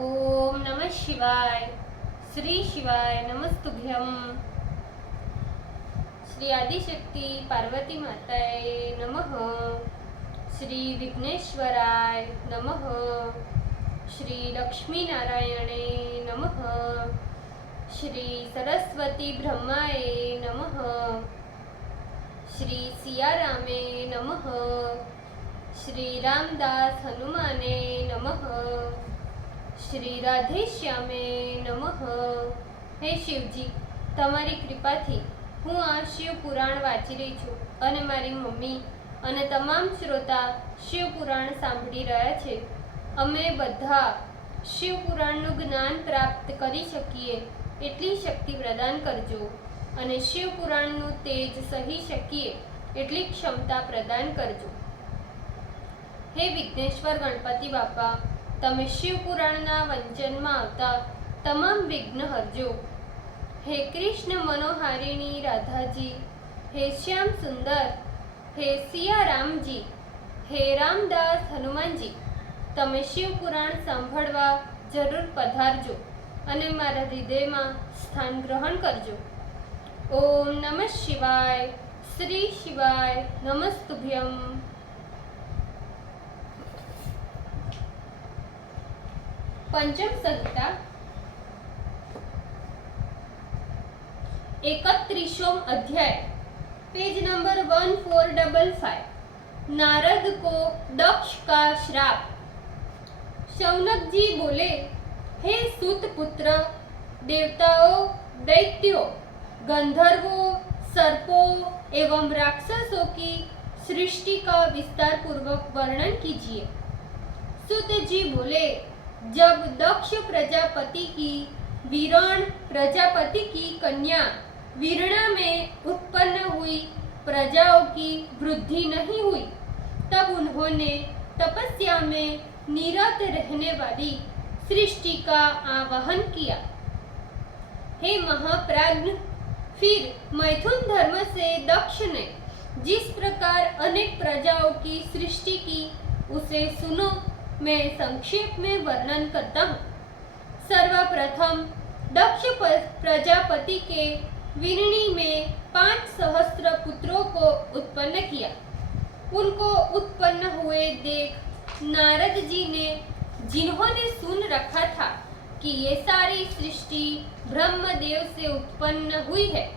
ओम नमः शिवाय। श्री शिवाय नमस्तुभ्यम। श्री आदिशक्ति पार्वती माताए नमः। श्री विघ्नेश्वराय नमः। श्री लक्ष्मी नारायणे नमः। श्री सरस्वती ब्रह्माय नमः। श्री सियारामे नमः। श्री रामदास हनुमाने नमः। श्री राधेश्यामे नमः। हे शिवजी, તમારી કૃપાથી હું આ શિવ પુરાણ વાંચી રહી છું અને મારી મમ્મી અને તમામ શ્રોતા શિવ પુરાણ સાંભળી રહ્યા છે. અમે બધા શિવ પુરાણનું જ્ઞાન પ્રાપ્ત કરી શકીએ એટલી શક્તિ પ્રદાન કરજો અને શિવ પુરાણનું તેજ સહી શકીએ એટલી ક્ષમતા પ્રદાન કરજો. હે વિઘ્નેશ્વર ગણપતિ બાપા, તમે શિવ પુરાણના વંચનમાં આવતા તમામ વિઘ્ન હરજો. હે કૃષ્ણ મનોહારિણી રાધાજી, હે શ્યામ સુંદર, હે સિયારામજી, હે રામદાસ હનુમાનજી, તમે શિવ પુરાણ સાંભળવા જરૂર પધારજો અને મારા હૃદયમાં સ્થાન ગ્રહણ કરજો. ઓમ નમઃ શિવાય. શ્રી શિવાય નમસ્તુભ્યમ. पंचम संहिता 31वां अध्याय, पेज नंबर 1455. नारद को दक्ष का श्राप. शौनक जी बोले, हे सूत पुत्र, देवताओं, दैत्यों, गंधर्वों, सर्पों एवं राक्षसों की सृष्टि का विस्तार पूर्वक वर्णन कीजिए. सूत जी बोले, जब दक्ष प्रजापति की वीरण प्रजापति की कन्या वीरणा में उत्पन्न हुई प्रजाओं की वृद्धि नहीं हुई, तब उन्होंने तपस्या में निरत रहने वाली सृष्टि का आवाहन किया. हे महाप्राज्ञ, फिर मैथुन धर्म से दक्ष ने जिस प्रकार अनेक प्रजाओं की सृष्टि की उसे सुनो. मैं संक्षेप में वर्णन करता हूँ. सर्वप्रथम दक्ष प्रजापति के वीरणी में 5 सहस्त्र पुत्रों को उत्पन्न किया. उनको उत्पन्न हुए देख नारद जी ने, जिन्होंने सुन रखा था कि ये सारी सृष्टि ब्रह्मदेव से उत्पन्न हुई है,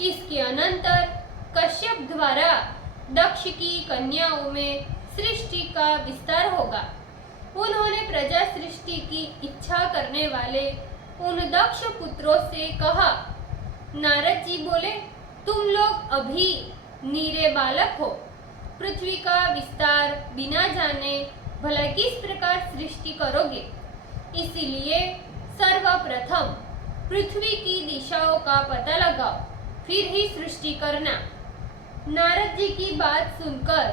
इसके अनंतर कश्यप द्वारा दक्ष की कन्याओं में सृष्टि का विस्तार होगा. उन्होंने प्रजा सृष्टि की इच्छा करने वाले उन दक्ष पुत्रों से कहा. नारद जी बोले, तुम लोग अभी नीरे बालक हो. पृथ्वी का विस्तार बिना जाने भला किस प्रकार सृष्टि करोगे? इसीलिए सर्वप्रथम पृथ्वी की दिशाओं का पता लगाओ, फिर ही सृष्टि करना. नारद जी की बात सुनकर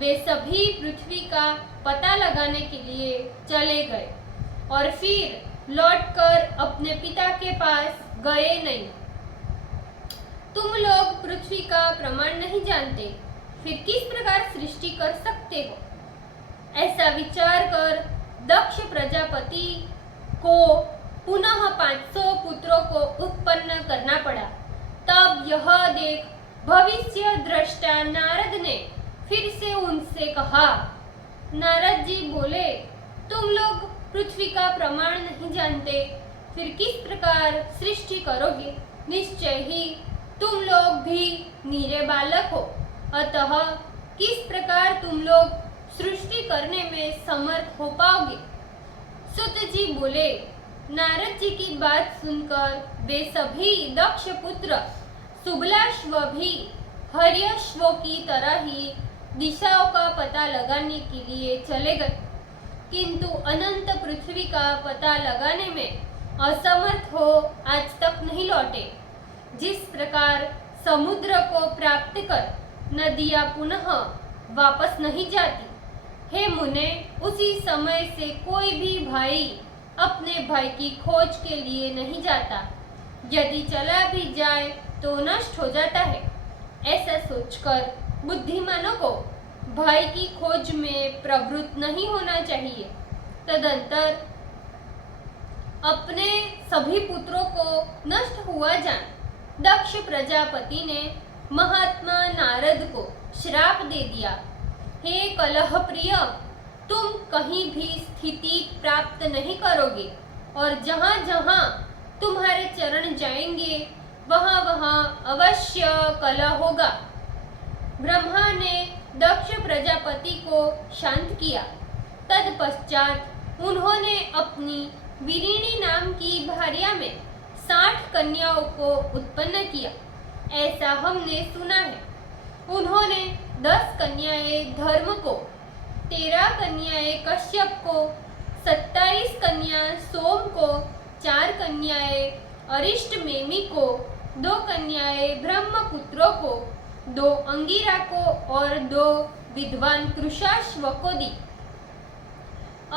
वे सभी पृथ्वी का पता लगाने के लिए चले गए और फिर लौटकर अपने पिता के पास गए नहीं. तुम लोग पृथ्वी का प्रमाण नहीं जानते, फिर किस प्रकार सृष्टि कर सकते हो? ऐसा विचार कर दक्ष प्रजापति को पुनः 500 पुत्रों को उत्पन्न करना पड़ा. तब यह देख भविष्य दृष्टा नारद ने फिर से उनसे कहा. नारद जी बोले, तुम लोग पृथ्वी का प्रमाण नहीं जानते, फिर किस प्रकार सृष्टि करोगे? निश्चय ही तुम लोग भी नीरे बालक हो, अतः किस प्रकार तुम लोग सृष्टि करने में समर्थ हो पाओगे? सूत जी बोले, नारद जी की बात सुनकर वे सभी दक्ष पुत्र सुबलाश्व भी हर्यश्वों की तरह ही दिशाओं का पता लगाने के लिए चले गए, किंतु अनंत पृथ्वी का पता लगाने में असमर्थ हो आज तक नहीं लौटे. जिस प्रकार समुद्र को प्राप्त कर नदियां पुनः वापस नहीं जाती, हे मुने, उसी समय से कोई भी भाई अपने भाई की खोज के लिए नहीं जाता. यदि चला भी जाए तो नष्ट हो जाता है. ऐसा सोचकर बुद्धिमानों को भाई की खोज में प्रवृत्त नहीं होना चाहिए. तदंतर अपने सभी पुत्रों को नष्ट हुआ जान दक्ष प्रजापति ने महात्मा नारद को श्राप दे दिया। हे कलह प्रिय, तुम कहीं भी स्थिति प्राप्त नहीं करोगे और जहाँ जहाँ तुम्हारे चरण जाएंगे वहाँ वहाँ अवश्य कलह होगा। ब्रह्मा ने दक्ष प्रजापति को शांत किया। तत्पश्चात उन्होंने अपनी विरिणी नाम की भार्या में 60 कन्याओं को उत्पन्न किया, ऐसा हमने सुना है। उन्होंने 10 कन्याएं धर्म को, 13 कन्याएं कश्यप को, 27 कन्या सोम को, 4 कन्याएं अरिष्टमेमी को, 2 कन्याएं ब्रह्मपुत्रों को, 2 अंगिरा को और 2 विद्वान कृशाश्व को दी।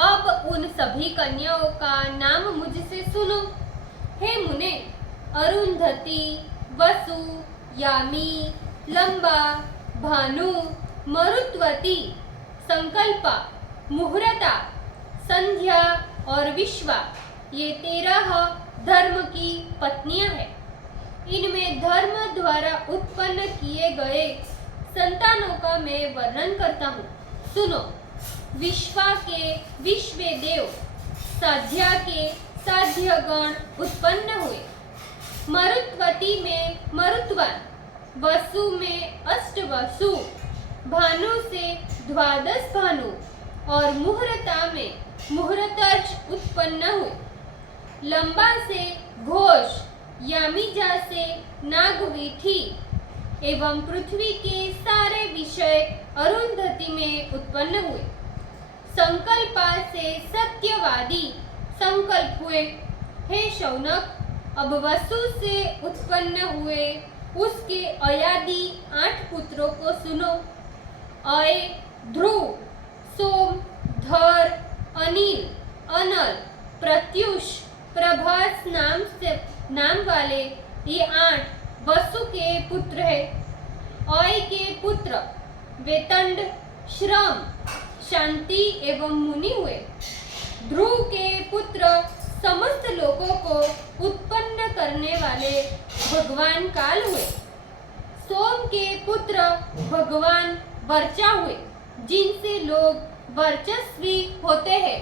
अब उन सभी कन्याओं का नाम मुझसे सुनो। हे मुने, अरुंधति, वसु, यामी, लंबा, भानु, मरुत्वती, संकल्पा, मुहूर्ता, संध्या और विश्वा, ये 13 धर्म की पत्नियां हैं। इनमें धर्म द्वारा उत्पन्न किए गए संतानों का मैं वर्णन करता हूँ, सुनो। विश्वा के विश्वे देव, साध्या के साध्यगण उत्पन्न हुए। मरुत्वती में मरुत्वान, वसु में अष्टवसु, भानु से 12 भानु और मुहूर्ता में मुहूर्तर्ज उत्पन्न हुए। लंबा से घोष, यामिजा से नागवीठी एवं पृथ्वी के सारे विषय अरुंधति में उत्पन्न हुए। संकल्पा से सत्यवादी संकल्प हुए। हे शौनक, अब वसु से उत्पन्न हुए उसके अयादि 8 पुत्रों को सुनो। अय, ध्रुव, सोम, धर, अनिल, अनल, प्रत्युष, प्रभास नाम वाले ये 8 वसु के पुत्र हैं। अय के पुत्र वेतंड, श्रम, शांति एवं मुनि हुए। ध्रुव के पुत्र समस्त लोगों को उत्पन्न करने वाले भगवान काल हुए। सोम के पुत्र भगवान वर्चा हुए, जिनसे लोग वर्चस्वी होते हैं।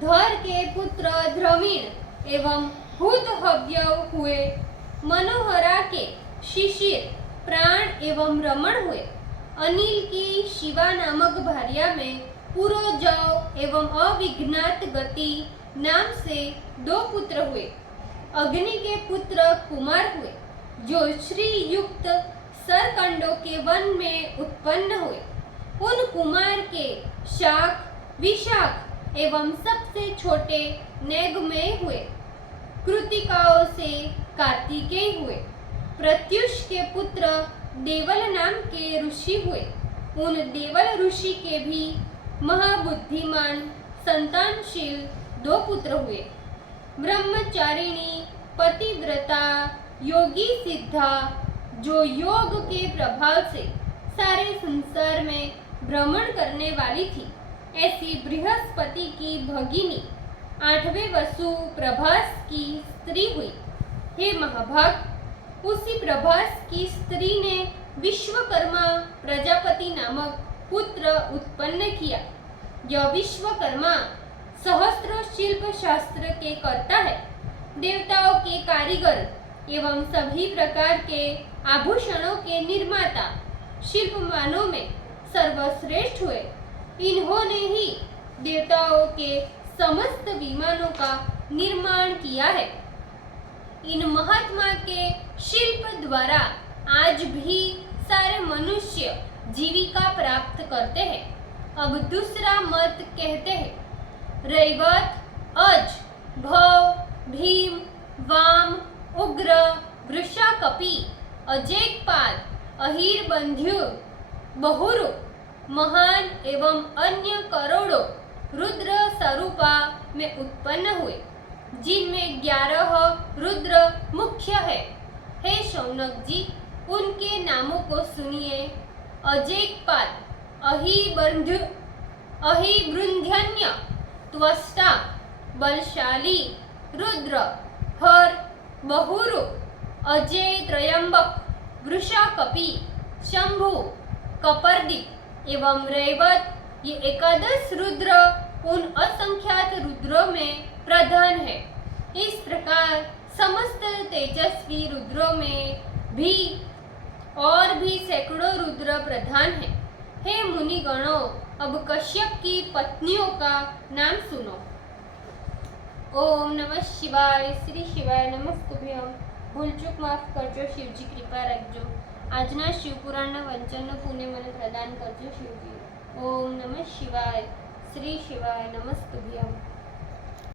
धर के पुत्र ध्रविण एवं हूतहव्य हुए। मनोहरा के शिशिर, प्राण एवं रमण हुए। अनिल की शिवा नामक भार्या में पुरोजव एवं अविघ्नात गति नाम से 2 पुत्र हुए। अग्नि के पुत्र कुमार हुए, जो श्री युक्त सरकंडों के वन में उत्पन्न हुए। उन कुमार के शाख, विशाख एवं सबसे छोटे नेगमेय हुए। कृतिकाओं से कार्तिकेय हुए। प्रत्युष के पुत्र देवल नाम के ऋषि हुए। उन देवल ऋषि के भी महाबुद्धिमान संतानशील 2 पुत्र हुए। ब्रह्मचारिणी, पतिव्रता, योगी सिद्धा, जो योग के प्रभाव से सारे संसार में भ्रमण करने वाली थी, ऐसी बृहस्पति की भगिनी 8वें वसु प्रभास की स्त्री हुई। हे महाभाग, उसी प्रभास की स्त्री ने विश्वकर्मा प्रजापति नामक पुत्र उत्पन्न किया। यह विश्वकर्मा सहस्त्र शिल्प शास्त्र के कर्ता है। देवताओं के कारीगर एवं सभी प्रकार के आभूषणों के निर्माता, शिल्पमानों में सर्वश्रेष्ठ हुए। इन्होंने ही देवताओं के समस्त विमानों का निर्माण किया है। इन महात्मा के शिल्प द्वारा आज भी सारे मनुष्य जीविका प्राप्त करते हैं। अब दूसरा मत कहते हैं, रैवत, अज, भव, भीम, वाम, उग्र, वृषाकपि, अजेकपाद, अहिरबंध्यु, बहुरु, महान एवं अन्य करोड़ों रुद्र स्वरूपा में उत्पन्न हुए, जिनमें 11 रुद्र मुख्य है। हे शौनक जी, उनके नामों को सुनिए। अजेकपाद, अहिबृंध्यन्य, त्वष्टा, बलशाली रुद्र, हर, बहुरूप, अजय, त्रयंबक, वृषाकपि, शंभु, कपर्दिक एवं रैवत, ये 11 रुद्र उन असंख्यात रुद्रों में प्रधान है। इस प्रकार समस्त तेजस्वी रुद्रों में भी और भी सैकड़ों रुद्र प्रधान हैं। हे मुनिगणों, अब कश्यप की पत्नियों का नाम सुनो। ओम नमः शिवाय। श्री शिवाय नमस्तुभ्यम। भूल चूक माफ करजो, शिवजी कृपा रखजो। આજના શિવપુરાણના વંચનનો પુણ્ય મને પ્રદાન કરજો શિવજી। ઓમ નમઃ શિવાય। શ્રી શિવાય નમસ્તુભ્યમ।